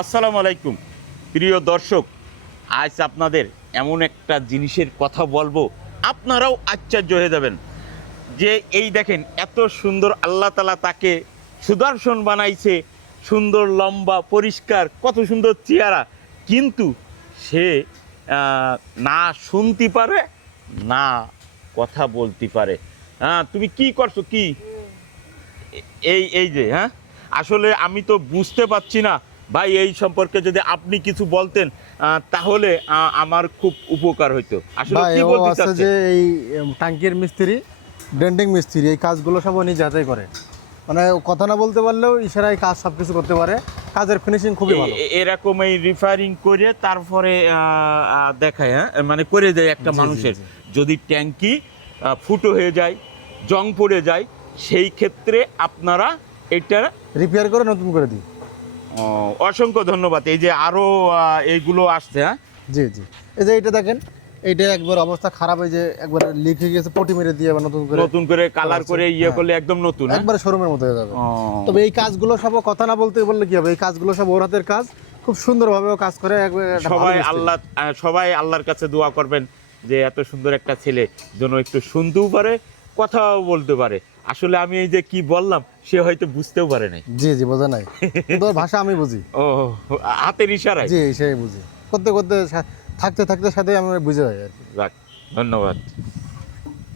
আসসালামু আলাইকুম প্রিয় দর্শক, আজ আপনাদের এমন একটা জিনিসের কথা বলবো, আপনারাও আশ্চর্য হয়ে যাবেন। যে এই দেখেন, এত সুন্দর আল্লাহ তাআলা তাকে সুদর্শন বানাইছে, সুন্দর লম্বা পরিষ্কার, কত সুন্দর চেহারা, কিন্তু সে না শুনতে পারে না কথা বলতে পারে। তুমি কি করছো কি? এই যে আসলে আমি তো বুঝতে পারছি না ভাই। এই সম্পর্কে যদি আপনি কিছু বলতেন তাহলে আমার খুব উপকার হইতো। আসলে ভাই কি ও বলতে আছে চাচ্ছেন? যে এই টাঙ্কির মিস্ত্রি, ডেন্টিং মিস্ত্রি, এই কাজগুলো সব উনি যাচাই করে। মানে কথা না বলতে পারলেও ইশারায় কাজ সব কিছু করতে পারে। কাজের ফিনিশিং খুবই ভালো। এরকম এই রিফারিং করে তারপরে দেখায়, মানে করে দেয় একটা জি, জি, মানুষের। জি। যদি ট্যাঙ্কি ফুটো হয়ে যায়, জং পড়ে যায়, সেই ক্ষেত্রে আপনারা এটা রিপেয়ার করে নতুন করে দিই। অসংখ্য ধন্যবাদ। এই যে আরো এইগুলো আসছে। জি জি, এই যে এইটা দেখেন, এইটা একবার অবস্থা খারাপ, এই যে একবার লিক হয়ে গেছে, পটি মেরে দিয়ে আবার নতুন করে কালার করে ইয়ে হ্যাঁ। করলে একদম নতুন। একবারে শোরুমের মতো হয়ে যাবে। ও। তবে এই কাজগুলো সব কথা না বলতে বললে কি হবে, এই কাজগুলো সব ওর হাতের কাজ, খুব সুন্দরভাবে ও কাজ করে। একবারে একটা ভালো সবাই মিস্ত্রি। সবাই আল্লাহর কাছে দোয়া করবেন যে এত সুন্দর একটা ছেলে যেন একটু শুনতেও পারে, কথাও বলতে পারে। আসলে আমি এই যে কি বললাম, সে হয়তো বুঝতেও পারে নাই। জি জি, বোঝা নাই, কিন্তু ওর ভাষা আমি বুঝি। ও, হাতের ইশারায়। জি, সেই বুঝি। করতে করতে থাকতে থাকতে সাথে আমি বুঝে যাই আর কি। যাক, ধন্যবাদ।